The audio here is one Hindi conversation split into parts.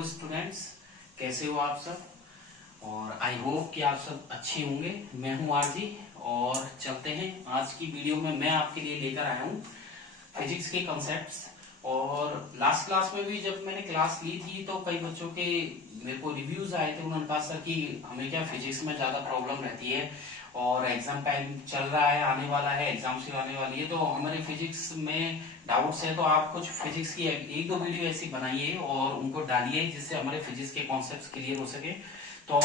हेलो स्टूडेंट्स, कैसे हो आप सब। और आई होप कि आप सब अच्छे होंगे। मैं हूं आरजी और चलते हैं आज की वीडियो में। मैं आपके लिए लेकर आया हूं फिजिक्स के कॉन्सेप्ट्स। और लास्ट क्लास में भी जब मैंने क्लास ली थी तो कई बच्चों के मेरे को रिव्यूज आए थे। उन्होंने कहा सर कि हमें क्या फिजिक्स में ज्यादा प्रॉब्लम रहती है और एग्जाम टाइम चल रहा है, आने वाला है, एग्जाम से आने वाली है, तो हमारे फिजिक्स में डाउट्स है। तो आप कुछ फिजिक्स की एक दो वीडियो ऐसी बनाइए और उनको डालिए जिससे हमारे फिजिक्स के कॉन्सेप्ट्स क्लियर हो सके। तो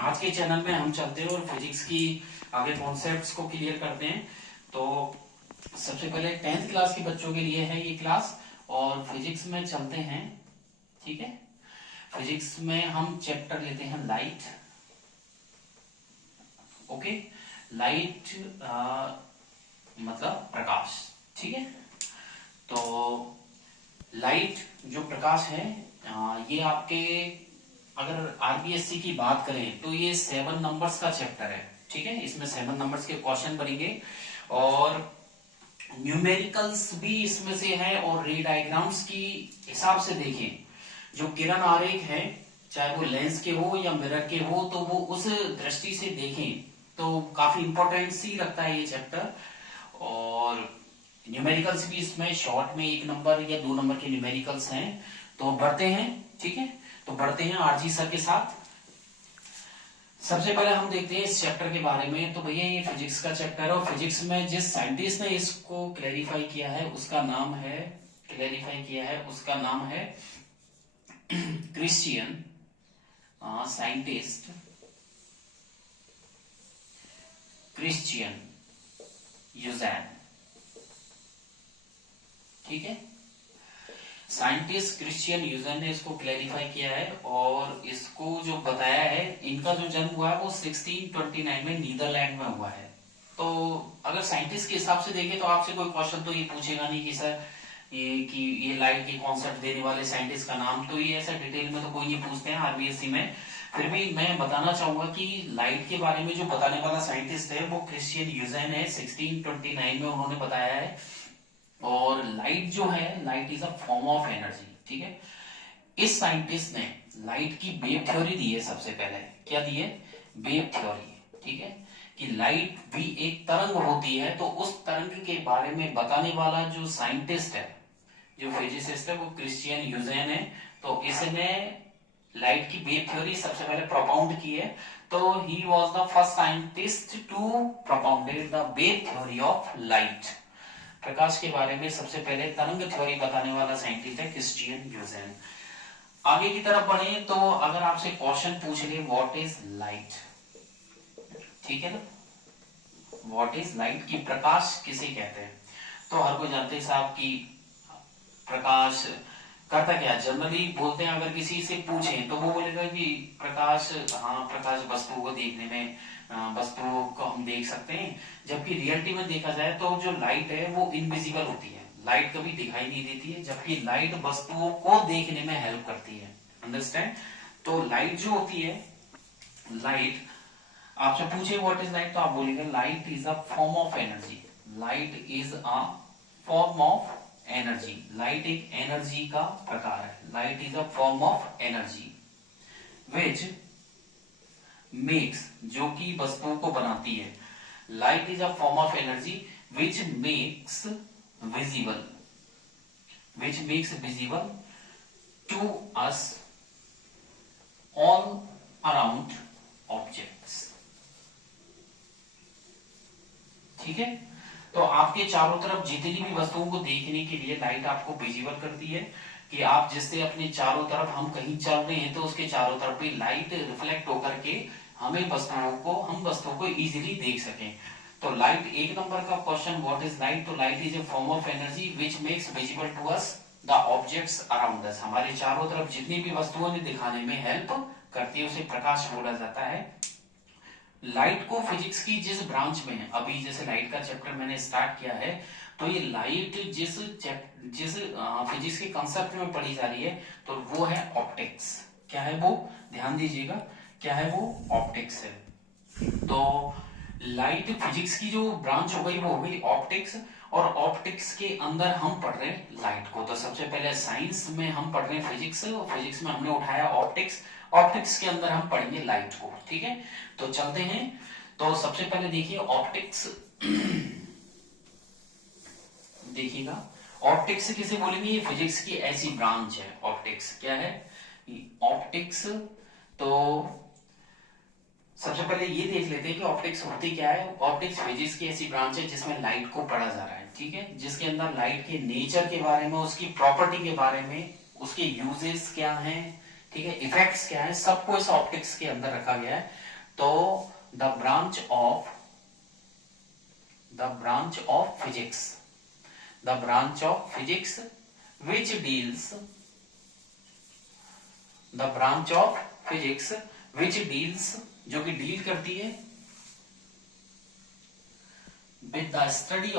आज के चैनल में हम चलते हैं और फिजिक्स की आगे कॉन्सेप्ट्स को क्लियर करते हैं। तो सबसे पहले 10th क्लास के बच्चों के लिए है ये क्लास और फिजिक्स में चलते हैं। ठीक है, फिजिक्स में हम चैप्टर लेते हैं लाइट। ओके, लाइट मतलब प्रकाश। ठीक है, तो लाइट जो प्रकाश है ये आपके अगर आरबीएससी की बात करें तो ये 7 नंबर्स का चैप्टर है। ठीक है, इसमें 7 नंबर्स के क्वेश्चन बनेंगे और न्यूमेरिकल्स भी इसमें से है। और रे डायग्राम्स की हिसाब से देखें, जो किरण आरेख है चाहे वो लेंस के हो या मिरर के हो, तो वो उस दृष्टि से देखें तो काफी इंपॉर्टेंस ही रखता है ये चैप्टर। और न्यूमेरिकल्स भी इसमें शॉर्ट में 1 नंबर या 2 नंबर के न्यूमेरिकल्स हैं। तो बढ़ते हैं। ठीक है, तो बढ़ते हैं आरजी सर के साथ। सबसे पहले हम देखते हैं इस चैप्टर के बारे में। तो भैया ये फिजिक्स का चैप्टर है और फिजिक्स में जिस साइंटिस्ट ने इसको क्लैरिफाई किया है उसका नाम है क्रिश्चियन साइंटिस्ट क्रिश्चियन यूजैन। ठीक है, साइंटिस्ट क्रिश्चियन यूजन ने इसको क्लैरिफाई किया है और इसको जो बताया है, इनका जो जन्म हुआ है वो 1629 में नीदरलैंड में हुआ है। तो अगर साइंटिस्ट के हिसाब से देखें तो आपसे कोई क्वेश्चन तो ये पूछेगा नहीं कि सर ये लाइट की कॉन्सेप्ट देने वाले साइंटिस्ट का नाम, तो ये ऐसा डिटेल में तो कोई नहीं पूछते हैं आरबीएससी में। फिर भी मैं बताना चाहूंगा कि लाइट के बारे में जो बताने वाला साइंटिस्ट है वो क्रिश्चियन यूजन है। 1629 में उन्होंने बताया है। और लाइट जो है, light is a form of energy. ठीक है, इस साइंटिस्ट ने लाइट की वेव थ्योरी दी है। सबसे पहले क्या दी है? Wave theory. ठीक है, कि लाइट भी एक तरंग होती है। तो उस तरंग के बारे में बताने वाला जो साइंटिस्ट है, जो फिजिसिस्ट है, वो क्रिश्चियन यूजेन है। तो इसने लाइट की वेव थ्योरी सबसे पहले प्रोपाउंड की है। तो he was the first scientist to propounded the wave theory of light. प्रकाश के बारे में सबसे पहले तरंग थ्योरी बताने वाला साइंटिस्ट है क्रिश्चियन यूजेन। आगे की तरफ बढ़े तो अगर आपसे क्वेश्चन पूछ ले व्हाट इज लाइट, ठीक है ना, व्हाट इज लाइट, की प्रकाश किसे कहते हैं, तो हर कोई जानते हैं साहब कि प्रकाश करता क्या। जनरली बोलते हैं, अगर किसी से पूछें तो वो बोलेगा कि प्रकाश, हाँ प्रकाश वस्तुओं को देखने में, वस्तुओं को हम देख सकते हैं। जबकि रियलिटी में देखा जाए तो जो लाइट है वो इनविजिबल होती है, लाइट कभी दिखाई नहीं देती है, जबकि लाइट वस्तुओं को देखने में हेल्प करती है। अंडरस्टैंड। तो लाइट जो होती है, लाइट आपसे पूछे व्हाट इज लाइट, तो आप बोलेंगे light is a form of energy. Light is a form of energy. Light एक एनर्जी का प्रकार है। Light is a form of energy which makes, जो कि वस्तुओं को बनाती है। Light is a form of energy which makes visible, to us all around objects. ठीक है, तो आपके चारों तरफ जितनी भी वस्तुओं को देखने के लिए लाइट आपको विजिबल करती है। कि आप जिससे अपने चारों तरफ, हम कहीं चल रहे हैं तो उसके चारों तरफ भी लाइट रिफ्लेक्ट होकर के हम वस्तुओं को इजीली देख सकें। तो लाइट 1 नंबर का क्वेश्चन व्हाट इज लाइट, तो light is a form of energy which makes visible to us the objects around us. हमारे चारों तरफ जितनी भी वस्तुओं ने दिखाने में हेल्प करती है उसे प्रकाश बोला जाता है। लाइट को फिजिक्स की जिस ब्रांच में है, अभी जैसे लाइट का चैप्टर मैंने स्टार्ट किया है, तो ये लाइट जिस फिजिक्स के कंसेप्ट में पढ़ी जा रही है तो वो है ऑप्टिक्स। क्या है वो? ध्यान दीजिएगा, क्या है वो? ऑप्टिक्स है। तो लाइट फिजिक्स की जो ब्रांच हो गई वो हो गई ऑप्टिक्स। और ऑप्टिक्स के अंदर हम पढ़ रहे हैं लाइट को। तो सबसे पहले साइंस में हम पढ़ रहे हैं फिजिक्स, और फिजिक्स में हमने उठाया ऑप्टिक्स, ऑप्टिक्स के अंदर हम पढ़ेंगे लाइट को। ठीक है, तो चलते हैं। तो सबसे पहले देखिए ऑप्टिक्स, देखिएगा ऑप्टिक्स किसे बोलेंगे, ये फिजिक्स की ऐसी ब्रांच है। ऑप्टिक्स क्या है, ऑप्टिक्स। तो सबसे पहले ये देख लेते हैं कि ऑप्टिक्स होती क्या है। ऑप्टिक्स फिजिक्स की ऐसी ब्रांच है जिसमें लाइट को पढ़ा जा रहा है। ठीक है, जिसके अंदर लाइट के नेचर के बारे में, उसकी प्रॉपर्टी के बारे में, उसके यूजेस क्या हैं, ठीक है, इफेक्ट्स क्या है, सबको इस ऑप्टिक्स के अंदर रखा गया है। तो the branch of physics, the branch of physics which deals, the branch of physics which deals, जो कि डील करती है with the study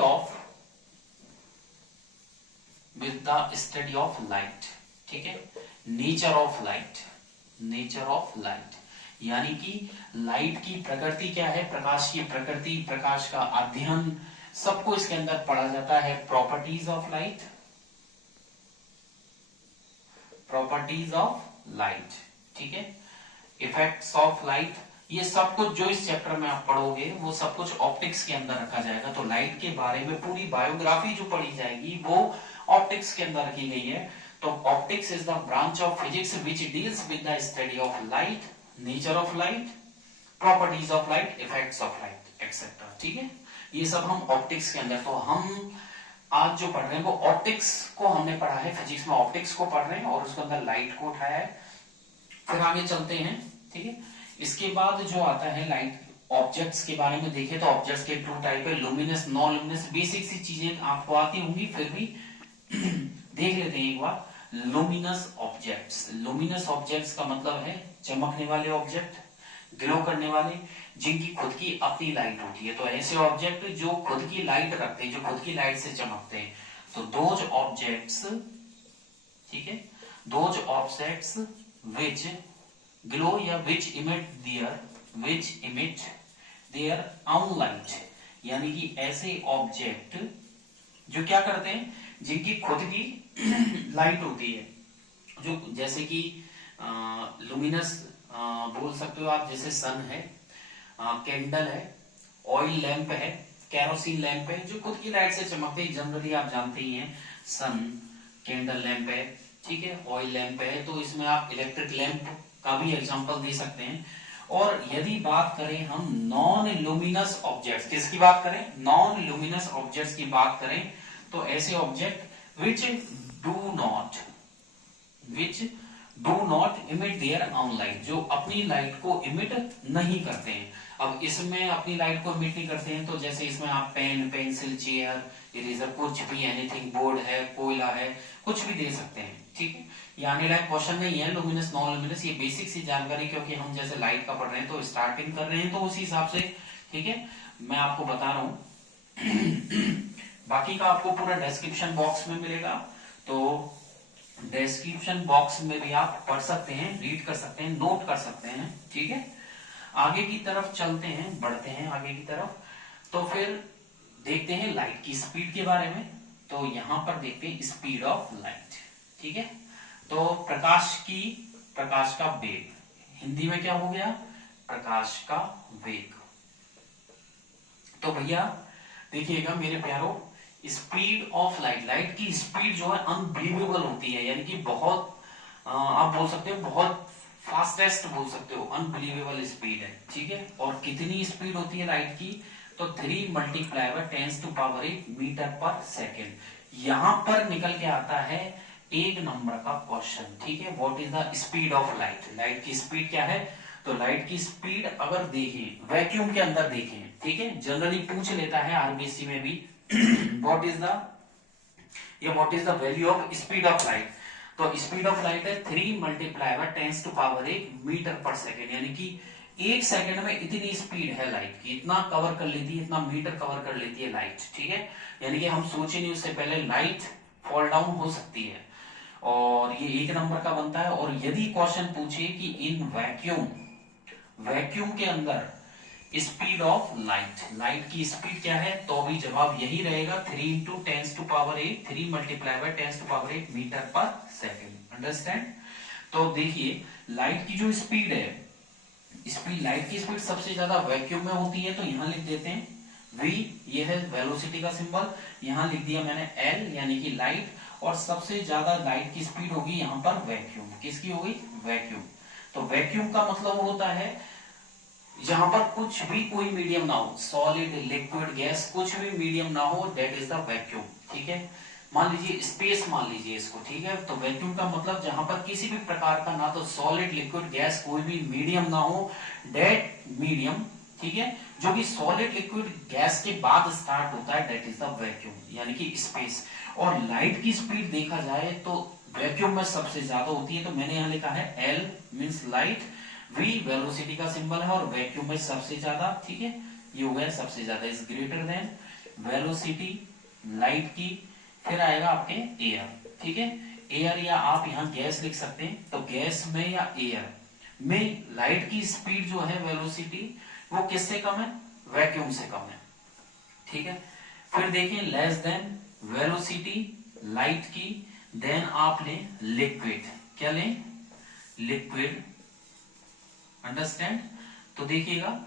of light. ठीक है, नेचर ऑफ लाइट, यानी कि लाइट की प्रकृति क्या है, प्रकाश की प्रकृति, प्रकाश का अध्ययन, सबको इसके अंदर पढ़ा जाता है। प्रॉपर्टीज ऑफ लाइट, ठीक है, इफेक्ट्स ऑफ लाइट, ये सब कुछ जो इस चैप्टर में आप पढ़ोगे वो सब कुछ ऑप्टिक्स के अंदर रखा जाएगा। तो लाइट के बारे में पूरी बायोग्राफी जो पढ़ी जाएगी वो ऑप्टिक्स के अंदर की गई है। तो optics is the branch of physics which deals with the study of light, nature of light, properties of light, effects of light etcetera. ठीक है, ये सब हम ऑप्टिक्स के अंदर, तो हम आज जो पढ़ रहे हैं वो ऑप्टिक्स को हमने पढ़ा है, फिजिक्स में ऑप्टिक्स को पढ़ रहे हैं और उसके अंदर लाइट को उठाया है। फिर आगे चलते हैं। ठीक है, इसके बाद जो आता है लाइट ऑब्जेक्ट्स के बारे में देखें तो ऑब्जेक्ट्स के टू टाइप है, लुमिनस, नॉन लुमिनस। बेसिक सी चीजें आपको आती होंगी, फिर भी देख लेते हैं एक बार। लुमिनस ऑब्जेक्ट्स का मतलब है चमकने वाले ऑब्जेक्ट, ग्लो करने वाले, जिनकी खुद की अपनी लाइट होती है। तो ऐसे ऑब्जेक्ट जो खुद की लाइट रखते हैं, जो खुद की लाइट से चमकते हैं, तो दोज ऑब्जेक्ट्स, ठीक है, दोज ऑब्जेक्ट्स विच ग्लो या विच इमिट देयर own लाइट, यानी कि ऐसे ऑब्जेक्ट जो क्या करते हैं, जिनकी खुद की लाइट होती है, जो जैसे कि लुमिनस बोल सकते हो आप, जैसे सन है, कैंडल है, ऑयल लैंप है, कैरोसिन लैंप है, जो खुद की लाइट से चमकते हैं। जनरली आप जानते ही हैं, सन, कैंडल लैंप है, ठीक है, ऑयल लैंप है। तो इसमें आप इलेक्ट्रिक लैंप का भी एग्जांपल दे सकते हैं। और यदि बात करें हम नॉन लुमिनस ऑब्जेक्ट्स, किसकी बात करें, नॉन लुमिनस ऑब्जेक्ट्स की बात करें, तो ऐसे object which do not emit their on light, जो अपनी लाइट को इमिट नहीं करते हैं। अब इसमें अपनी लाइट को इमिट नहीं करते हैं, तो जैसे इसमें आप पेन, पेंसिल, चेयर, इरेजर, कुछ भी, एनीथिंग, बोर्ड है, कोयला है, कुछ भी दे सकते हैं। ठीक है, ये आने लायक क्वेश्चन नहीं है लुमिनस नॉन लुमिनस, ये बेसिक सी जानकारी, क्योंकि हम जैसे लाइट का पढ़ रहे हैं तो स्टार्टिंग कर रहे हैं, तो उसी हिसाब से, ठीक है, मैं आपको बता रहा हूं। बाकी का आपको पूरा डिस्क्रिप्शन बॉक्स में मिलेगा, तो डिस्क्रिप्शन बॉक्स में भी आप पढ़ सकते हैं, रीड कर सकते हैं, नोट कर सकते हैं। ठीक है, आगे की तरफ चलते हैं, बढ़ते हैं आगे की तरफ। तो फिर देखते हैं लाइट की स्पीड के बारे में। तो यहां पर देखते हैं स्पीड ऑफ लाइट। ठीक है, तो प्रकाश का वेग, हिंदी में क्या हो गया, प्रकाश का वेग। तो भैया देखिएगा मेरे प्यारों, स्पीड ऑफ लाइट, लाइट की स्पीड जो है अनबिलीवेबल होती है, यानी कि बहुत, आप बोल सकते हो बहुत फास्टेस्ट बोल सकते हो, अनबिलीवेबल स्पीड है। ठीक है, और कितनी स्पीड होती है लाइट की, तो 3 मल्टीप्लाई बाय 10⁸ मीटर पर सेकेंड। यहां पर निकल के आता है 1 नंबर का क्वेश्चन। ठीक है, what is the speed of light, light की स्पीड क्या है। तो लाइट की स्पीड अगर देखें, वैक्यूम के अंदर देखें, ठीक है, जनरली पूछ लेता है आरबीसी में भी, what is the value of speed of light. तो स्पीड ऑफ लाइट है 3 मल्टीप्लाई बाय 10⁸ मीटर पर सेकेंड, यानी कि 1 सेकंड में इतनी स्पीड है लाइट की, इतना कवर कर लेती है, इतना मीटर कवर कर लेती है लाइट। ठीक है, यानी कि हम सोचे नहीं उससे पहले लाइट फॉल डाउन हो सकती है, और ये 1 नंबर का बनता है। और यदि क्वेश्चन पूछे कि इन वैक्यूम के अंदर स्पीड ऑफ लाइट, लाइट की स्पीड क्या है, तो भी जवाब यही रहेगा 3 इंटू 10⁸, 3 मल्टीप्लाई बाय 10⁸ मीटर पर सेकेंड। अंडरस्टैंड। तो देखिए लाइट की जो स्पीड है, स्पीड, लाइट की स्पीड सबसे ज्यादा वैक्यूम में होती है, तो यहां लिख देते हैं v, ये है वेलोसिटी का सिंबल, यहां लिख दिया मैंने l यानी कि लाइट, और सबसे ज्यादा लाइट की स्पीड होगी यहां पर वैक्यूम, किसकी होगी, वैक्यूम। तो वैक्यूम का मतलब होता है जहां पर कुछ भी कोई मीडियम ना हो, सॉलिड, लिक्विड, गैस, कुछ भी मीडियम ना हो, दैट इज द वैक्यूम। ठीक है, मान लीजिए स्पेस, मान लीजिए इसको, ठीक है। तो वैक्यूम का मतलब जहां पर किसी भी प्रकार का ना तो सॉलिड, लिक्विड, गैस, कोई भी मीडियम ना हो, दैट मीडियम, ठीक है, जो कि सॉलिड, लिक्विड, गैस के बाद स्टार्ट होता है, दैट इज द वैक्यूम, यानी कि स्पेस। और लाइट की स्पीड देखा जाए तो वैक्यूम में सबसे ज्यादा होती है, तो मैंने यहां लिखा है L means light, V velocity का सिंबल है, और वैक्यूम में सबसे ज्यादा, ठीक है, ये हो गया सबसे ज्यादा, is greater than velocity light की, फिर आएगा आपके एयर, ठीक है, एयर, या आप यहां गैस लिख सकते हैं। तो गैस में या एयर में लाइट की स्पीड जो है, वेलोसिटी, वो किससे कम है, वैक्यूम से कम है। ठीक है, फिर देखिए लेस देन वेलोसिटी लाइट की, देन आप लें लिक्विड, क्या लें, लिक्विड। अंडरस्टैंड। तो देखिएगा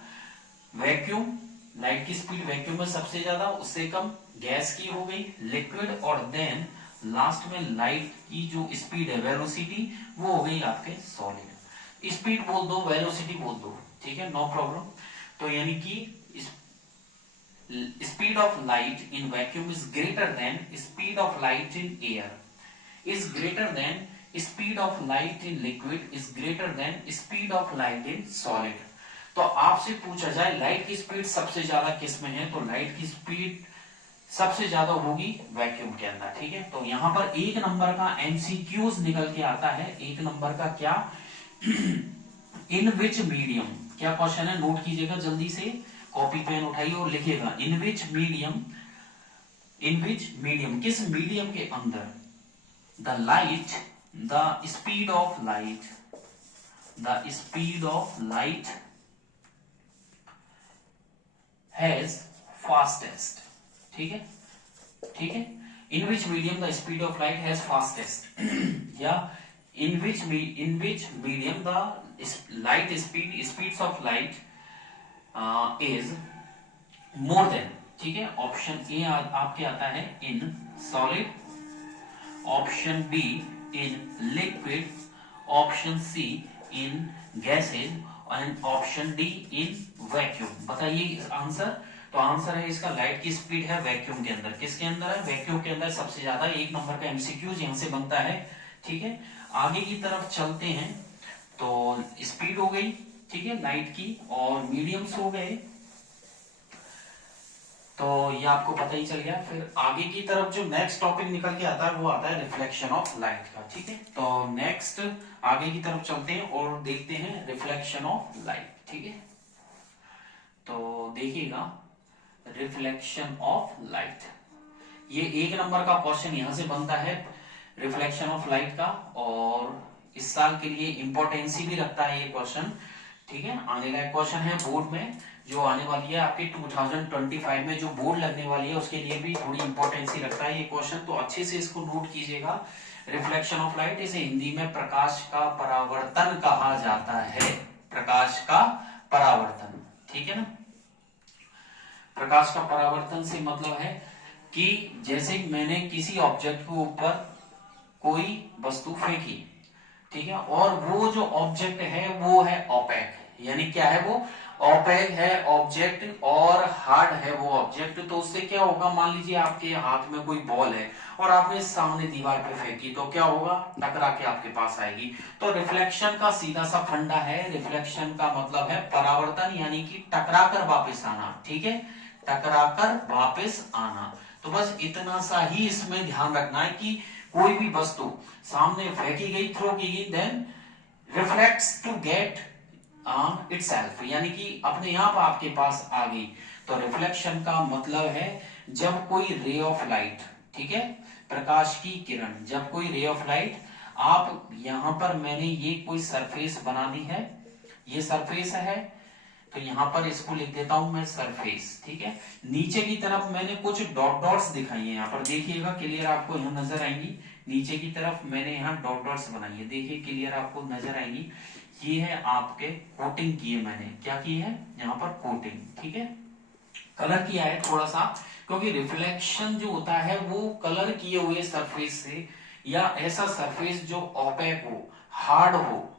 वैक्यूम, लाइट की स्पीड वैक्यूम में सबसे ज्यादा, उससे कम गैस की हो गई, लिक्विड, और देन लास्ट में लाइट की जो स्पीड है, वेलोसिटी, वो हो गई आपके सॉलिड। स्पीड बोल दो, वेलोसिटी बोल दो, ठीक है, नो प्रॉब्लम। तो यानी कि speed of light in vacuum is greater than speed of light in air, is greater than speed of light in liquid, is greater than speed of light in solid। तो आपसे पूछा जाए लाइट की स्पीड सबसे ज्यादा किस में है, तो लाइट की स्पीड सबसे ज्यादा होगी वैक्यूम के अंदर। ठीक है, तो यहां पर एक नंबर का एमसीक्यूज निकल के आता है, एक नंबर का क्या, इन विच मीडियम, क्या क्वेश्चन है, नोट कीजिएगा जल्दी से, कॉपी पेन उठाइए और लिखिएगा, in which medium, in which medium, किस मीडियम के अंदर, the light, the speed of light, the speed of light has fastest. ठीक है, ठीक है, in which medium the speed of light has fastest, या in which medium the light speed, speeds of light is more than. ठीक है, ऑप्शन ए आपके आता है in solid, option B in liquid, option C in gases, and option D in vacuum. बताइए आंसर। तो आंसर है इसका, लाइट की स्पीड है वैक्यूम के अंदर, किसके अंदर है, वैक्यूम के अंदर सबसे ज्यादा। एक नंबर का एमसीक्यूज यहां से बनता है। ठीक है, आगे की तरफ चलते हैं। तो स्पीड हो गई, ठीक है, लाइट की, और मीडियम्स हो गए, तो ये आपको पता ही चल गया। फिर आगे की तरफ जो नेक्स्ट टॉपिक निकल के आता है वो आता है रिफ्लेक्शन ऑफ लाइट का। ठीक है, तो नेक्स्ट आगे की तरफ चलते हैं और देखते हैं रिफ्लेक्शन ऑफ लाइट। ठीक है, तो देखिएगा रिफ्लेक्शन ऑफ लाइट, ये एक नंबर का क्वेश्चन यहां से बनता है रिफ्लेक्शन ऑफ लाइट का, और इस साल के लिए इंपॉर्टेंसी भी रखता है ये क्वेश्चन। ठीक है, आने लायक क्वेश्चन है बोर्ड में, जो आने वाली है आपकी 2025 में जो बोर्ड लगने वाली है उसके लिए भी थोड़ी इंपॉर्टेंसी रखता है ये क्वेश्चन, तो अच्छे से इसको नोट कीजिएगा। रिफ्लेक्शन ऑफ लाइट, इसे हिंदी में प्रकाश का परावर्तन कहा जाता है, प्रकाश का परावर्तन। ठीक है ना, प्रकाश का परावर्तन से मतलब है कि जैसे मैंने किसी ऑब्जेक्ट के ऊपर कोई वस्तु फेंकी, ठीक है, और वो जो ऑब्जेक्ट है वो है ओपेक, यानी क्या है, वो ओपेक है ऑब्जेक्ट और हार्ड है वो ऑब्जेक्ट। तो उससे क्या होगा, मान लीजिए आपके हाथ में कोई बॉल है और आपने सामने दीवार पे फेंकी, तो क्या होगा, टकरा के आपके पास आएगी। तो रिफ्लेक्शन का सीधा सा फंडा है, रिफ्लेक्शन का मतलब है परावर्तन, यानी कि टकरा कर वापस आना। ठीक है, टकरा कर वापस आना। तो बस इतना सा ही इसमें ध्यान रखना है कि कोई भी वस्तु सामने फेंकी गई, थ्रो की गई, then reflects to get itself, यानी कि अपने आप आपके पास आ गई। तो रिफ्लेक्शन का मतलब है जब कोई रे ऑफ लाइट, ठीक है, प्रकाश की किरण, जब कोई रे ऑफ लाइट, आप यहां पर मैंने ये कोई सरफेस बना दी है, ये सरफेस है, तो यहां पर इसको लिख देता हूं मैं सरफेस, ठीक है। नीचे की तरफ मैंने कुछ डॉट डॉट्स दिखाई है, यहाँ पर देखिएगा क्लियर आपको यहाँ नजर आएंगी। नीचे की तरफ मैंने यहाँ डॉट डॉट्स बनाई है, देखिए क्लियर आपको नजर आएंगी। ये है आपके कोटिंग की है मैंने, क्या की है यहाँ पर कोटिंग, ठीक है। कलर किया है थोड़ा सा, क्योंकि रिफ्लेक्शन जो होता है वो कलर किए हुए सरफेस से, या ऐसा सरफेस जो ओपेक हो, हार्ड हो,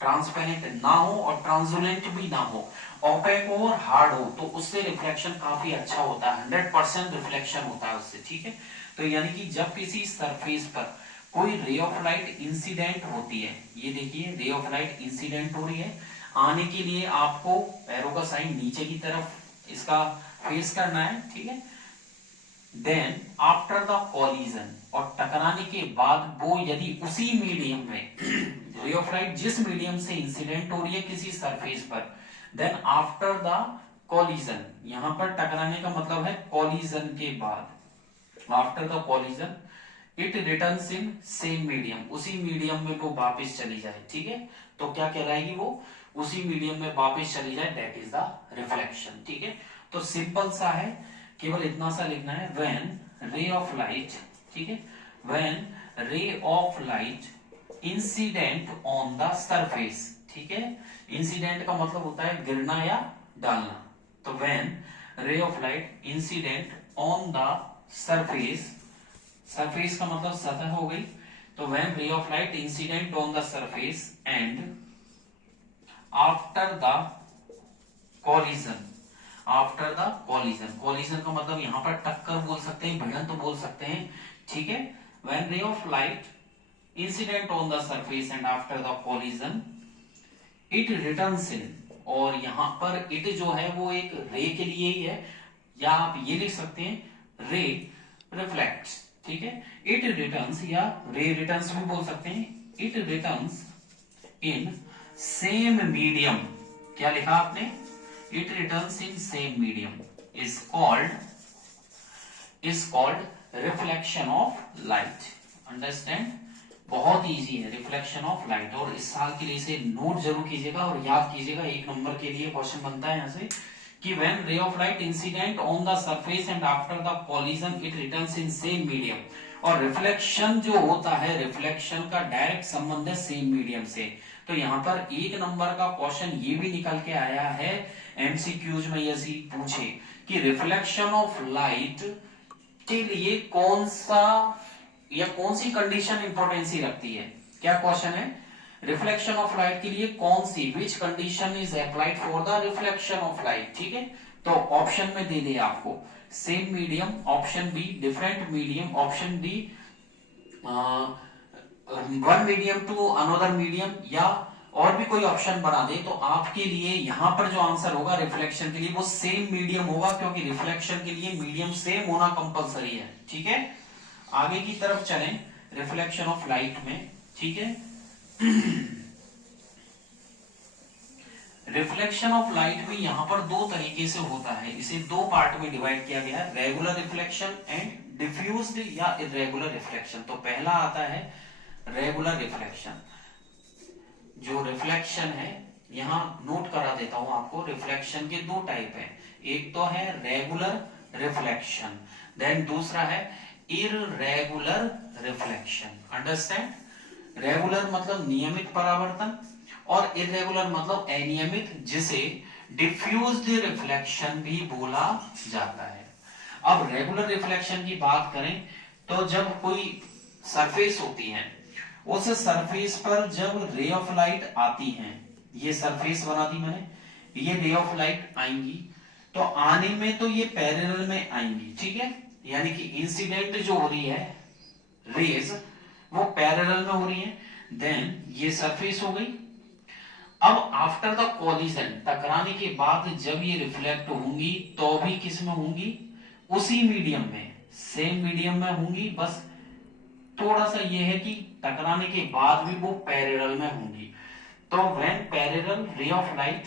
ट्रांसपेरेंट ना हो और ट्रांसुलेंट भी ना हो, ओपेक हो और हार्ड हो, तो उससे रिफ्लेक्शन काफी अच्छा होता है, 100% रिफ्लेक्शन होता है उससे, ठीक है। तो यानी कि जब किसी सरफेस पर कोई रे ऑफ लाइट इंसिडेंट होती है, ये देखिए रे ऑफ लाइट इंसिडेंट हो रही है, आने के लिए आपको एरो का साइन नीचे की तरफ इसका फेस करना है, ठीक है। देन आफ्टर द कॉलिजन, और टकराने के बाद वो यदि उसी मीडियम में रे ऑफ लाइट जिस मीडियम से इंसिडेंट हो रही है किसी सरफेस पर, देन आफ्टर द कॉलिजन, यहां पर टकराने का मतलब है कॉलिजन के बाद, after the collision it returns in same medium, उसी मीडियम में वो वापस चली जाए, ठीक है। तो क्या कहलाएगी वो, उसी मीडियम में वापस चली जाए, दैट इज द रिफ्लेक्शन, ठीक है। तो सिंपल सा है, केवल इतना सा लिखना है, व्हेन रे ऑफ लाइट, ठीक है, व्हेन रे of light incident on the surface, ठीक है। इंसिडेंट का मतलब होता है गिरना या डालना, तो व्हेन रे of light incident on the surface, surface का मतलब सतह हो गई, तो व्हेन रे of light incident on the surface and after the collision, after the collision, collision का मतलब यहां पर टक्कर बोल सकते हैं, भिड़ंत तो बोल सकते हैं, ठीक है। व्हेन रे of light incident on the surface and after the collision it returns in, और यहां पर इट जो है वो एक रे के लिए ही है, या आप ये लिख सकते हैं रे रिफ्लेक्ट्स, ठीक है। इट रिटर्न्स या रे रिटर्न्स भी बोल सकते हैं, it returns in same medium, क्या लिखा आपने, it returns in same medium is called reflection of light, understand. बहुत इजी है रिफ्लेक्शन ऑफ लाइट, और इस साल के लिए इसे नोट जरूर कीजिएगा और याद कीजिएगा, 1 नंबर के लिए क्वेश्चन बनता है यहां से कि व्हेन रे of light incident on the surface and after the collision it returns in same medium, और रिफ्लेक्शन जो होता है, रिफ्लेक्शन का डायरेक्ट संबंध है सेम मीडियम से। तो यहाँ पर 1 नंबर का क्वेश्चन ये भी निकल के आया है एमसीक्यूज में, यदि पूछे कि रिफ्लेक्शन ऑफ लाइट के लिए कौन सा या कौन सी कंडीशन इंपॉर्टेंसी रखती है, क्या क्वेश्चन है, रिफ्लेक्शन ऑफ लाइट के लिए कौन सी, which condition is applied for the reflection of light, ठीक है। तो ऑप्शन में दे दे आपको same medium, option B different medium, option D one medium to another medium, या और भी कोई ऑप्शन बना दे, तो आपके लिए यहां पर जो आंसर होगा रिफ्लेक्शन के लिए वो सेम मीडियम होगा, क्योंकि रिफ्लेक्शन के लिए मीडियम सेम होना कंपलसरी है, ठीक है। आगे की तरफ चलें रिफ्लेक्शन ऑफ लाइट में, ठीक है। रिफ्लेक्शन ऑफ लाइट में यहां पर 2 तरीके से होता है, इसे 2 पार्ट में डिवाइड किया गया है, रेगुलर रिफ्लेक्शन एंड डिफ्यूज्ड या इरेगुलर रिफ्लेक्शन। तो पहला आता है रेगुलर रिफ्लेक्शन। जो रिफ्लेक्शन है, यहां नोट करा देता हूं आपको, रिफ्लेक्शन के 2 टाइप हैं, एक तो है रेगुलर रिफ्लेक्शन, देन दूसरा है इररेगुलर रिफ्लेक्शन, अंडरस्टैंड। रेगुलर मतलब नियमित परावर्तन और इरेगुलर मतलब अनियमित, जिसे डिफ्यूज्ड रिफ्लेक्शन भी बोला जाता है। अब रेगुलर रिफ्लेक्शन की बात करें तो जब कोई सरफेस होती है, उस सरफेस पर जब रे ऑफ लाइट आती है, ये सरफेस बना दी मैंने, ये रे ऑफ लाइट आएंगी, तो आने में तो ये पैरेलल में आएंगी, ठीक है, यानी कि इंसिडेंट जो हो रही है रेज वो पैरेलल में हो रही है, देन ये सरफेस हो गई। अब आफ्टर द कॉलिजन, टकराने के बाद जब ये रिफ्लेक्ट होंगी तो भी किस में होंगी, उसी मीडियम में, सेम मीडियम में होंगी, बस थोड़ा सा ये है कि टकराने के बाद भी वो पैरेलल में होंगी। तो when parallel ray of light,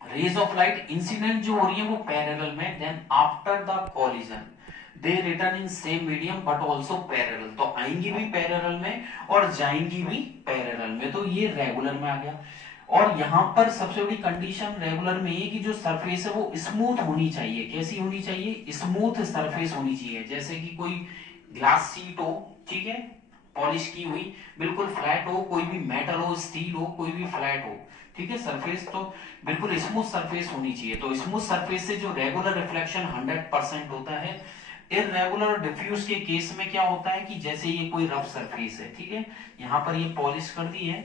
rays of light incident जो हो रही है वो पैरेलल में, then after the collision they return in same medium but also parallel, तो आएंगी भी पैरेलल में और जाएंगी भी पैरेलल में, तो ये रेगुलर में आ गया। और यहाँ पर सबसे बड़ी कंडीशन रेगुलर में ये कि जो सरफेस है वो स्मूथ होनी चाहिए। कैसी होनी चाहिए? स्मूथ सरफेस होनी चाहिए। जैसे कि कोई ग्लास शीट हो, ठीक है, पॉलिश की हुई, बिल्कुल फ्लैट हो, कोई भी मेटल हो, स्टील हो, कोई भी फ्लैट हो, ठीक है, सरफेस तो बिल्कुल स्मूथ सरफेस होनी चाहिए। तो स्मूथ सरफेस से जो रेगुलर रिफ्लेक्शन 100% होता है। इररेगुलर डिफ्यूज के केस में क्या होता है कि जैसे ये कोई रफ सरफेस है, ठीक है, यहाँ पर ये पॉलिश कर दी है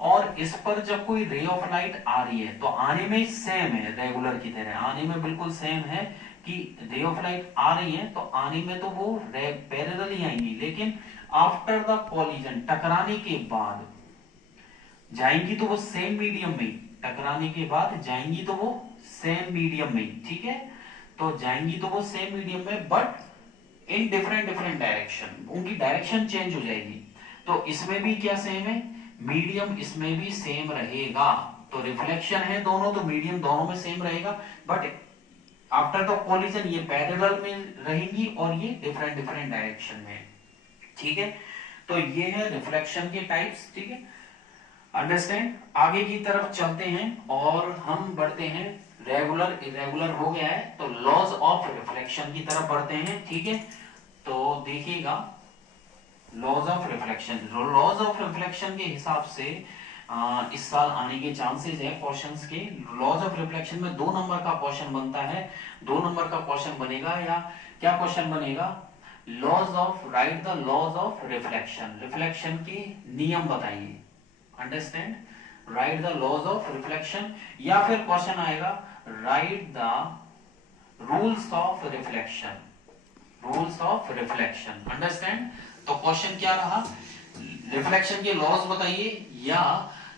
और इस पर जब कोई रे ऑफ लाइट आ रही है तो आने में सेम है, रेगुलर की तरह आने में बिल्कुल सेम है कि रे ऑफ लाइट आ रही है तो आने में तो वो पैरेलल ही आएंगी, लेकिन आफ्टर द कॉलिजन, टकराने के बाद जाएंगी तो वो सेम मीडियम में, टकराने के बाद जाएंगी तो वो सेम मीडियम में, ठीक है, तो जाएंगी तो वो सेम मीडियम में but in different different direction, उनकी डायरेक्शन चेंज हो जाएगी। तो इसमें भी क्या सेम है? मीडियम इसमें भी सेम रहेगा। तो रिफ्लेक्शन है दोनों, तो मीडियम दोनों में सेम रहेगा, बट आफ्टर द कॉलिजन ये पैरेलल में रहेंगी और ये डिफरेंट डिफरेंट डायरेक्शन में, ठीक है। तो ये है रिफ्लेक्शन के टाइप्स, ठीक है, अंडरस्टैंड। आगे की तरफ चलते हैं और हम बढ़ते हैं, रेगुलर इरेगुलर हो गया है तो लॉज ऑफ रिफ्लेक्शन की तरफ बढ़ते हैं, ठीक है। तो देखिएगा laws of reflection, laws of reflection के हिसाब से इस साल आने के चांसेस है क्वेश्चंस के। लॉज ऑफ रिफ्लेक्शन में 2 नंबर का क्वेश्चन बनता है, 2 नंबर का क्वेश्चन बनेगा, या क्या क्वेश्चन बनेगा? Laws of, write the laws of reflection, reflection के नियम बताइए, understand, write the laws of reflection. या फिर क्वेश्चन आएगा write the rules of reflection, rules of reflection, understand. तो क्वेश्चन क्या रहा? रिफ्लेक्शन के लॉज बताइए या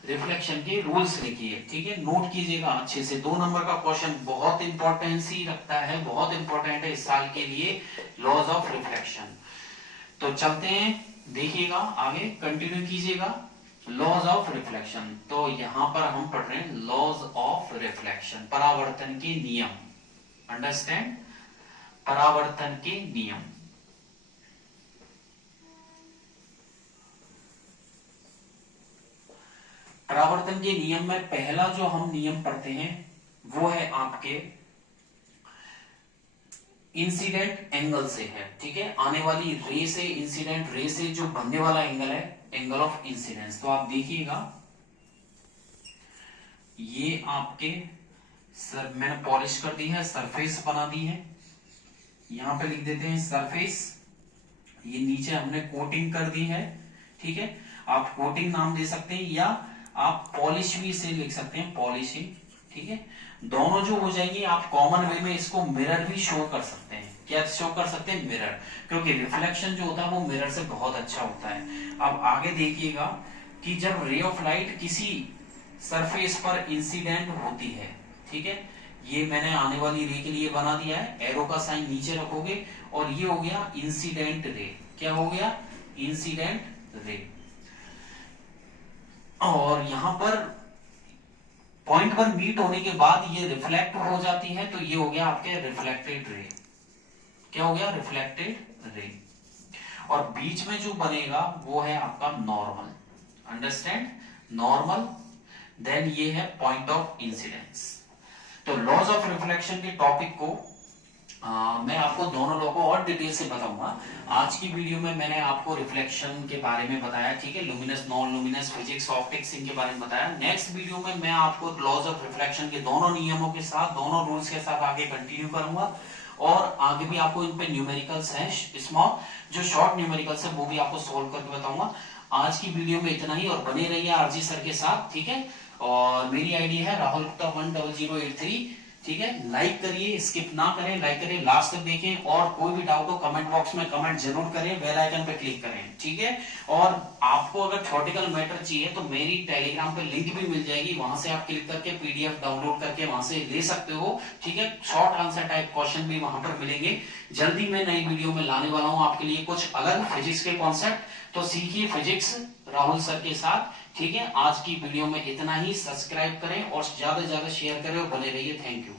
रिफ्लेक्शन के रूल्स लिखिए, ठीक है, नोट कीजिएगा अच्छे से। 2 नंबर का क्वेश्चन बहुत इंपॉर्टेंसी रखता है, बहुत इंपॉर्टेंट है इस साल के लिए, लॉज ऑफ रिफ्लेक्शन। तो चलते हैं, देखिएगा आगे, कंटिन्यू कीजिएगा। लॉज ऑफ रिफ्लेक्शन, तो यहां पर हम पढ़ रहे हैं लॉज ऑफ रिफ्लेक्शन, परावर्तन के नियम, अंडरस्टैंड, परावर्तन के नियम। परावर्तन के नियम में पहला जो हम नियम पढ़ते हैं वो है आपके इंसिडेंट एंगल से है, ठीक है, आने वाली रे से, इंसिडेंट रे से जो बनने वाला एंगल है, एंगल ऑफ इंसिडेंस। तो आप देखिएगा ये आपके सर मैंने पॉलिश कर दी है, सरफेस बना दी है, यहां पे लिख देते हैं सरफेस, ये नीचे हमने कोटिंग कर दी है, ठीक है, आप कोटिंग नाम दे सकते हैं या आप पॉलिश भी इसे लिख सकते हैं, पॉलिशिंग, ठीक है। दोनों जो हो जाएंगे आप कॉमन वे में इसको मिरर भी शो कर सकते हैं, क्या शो कर सकते हैं? मिरर, क्योंकि रिफ्लेक्शन जो होता है वो मिरर से बहुत अच्छा होता है। अब आगे देखिएगा कि जब रे ऑफ लाइट किसी सरफेस पर इंसिडेंट होती है, ठीक है, ये मैंने आने वाली रे के लिए बना दिया है, एरो का साइन नीचे रखोगे और ये हो गया इंसिडेंट रे, क्या हो गया? Incident ray. और यहां पर पॉइंट पर मीट होने के बाद ये रिफ्लेक्ट हो जाती है, तो ये हो गया आपके रिफ्लेक्टेड रे, क्या हो गया? Reflected ray. और बीच में जो बनेगा वो है आपका नॉर्मल, अंडरस्टैंड, नॉर्मल, देन ये है पॉइंट ऑफ इंसिडेंस। तो लॉज ऑफ रिफ्लेक्शन के टॉपिक को मैं आपको दोनों लोगों को और डिटेल से बताऊंगा। आज की वीडियो में मैंने आपको रिफ्लेक्शन के बारे में बताया, ठीक है, luminous, non luminous, physics, optics, इनके बारे में बताया। नेक्स्ट वीडियो में मैं आपको लॉज ऑफ रिफ्लेक्शन के दोनों नियमों के साथ, दोनों रूल्स के साथ आगे कंटिन्यू करूंगा और आगे भी आपको इन पे न्यूमेरिकल्स हैं, स्मॉल जो शॉर्ट न्यूमेरिकल्स है वो भी आपको सोल्व करके बताऊंगा। आज की वीडियो में इतना ही और बने रहिए आरजी सर के साथ, ठीक है। और मेरी आईडी है राहुल गुप्ता 10083, ठीक है। लाइक करिए, स्किप ना करें, लाइक करें, लास्ट तक देखें और कोई भी डाउट हो कमेंट बॉक्स में कमेंट जरूर करें, बेल आइकन पे क्लिक करें, ठीक है। और आपको अगर थ्योरेटिकल मैटर चाहिए तो मेरी टेलीग्राम पे लिंक भी मिल जाएगी, वहां से आप क्लिक करके पीडीएफ डाउनलोड करके वहां से ले सकते हो, ठीक है। शॉर्ट आंसर टाइप क्वेश्चन भी वहां पर मिलेंगे। जल्दी मैं नई वीडियो में लाने वाला हूं आपके लिए कुछ अलग फिजिक्स के कॉन्सेप्ट, तो सीखिए फिजिक्स राहुल सर के साथ, ठीक है। आज की वीडियो में इतना ही, सब्सक्राइब करें और ज्यादा से ज्यादा शेयर करें और बने रहिए। Thank you.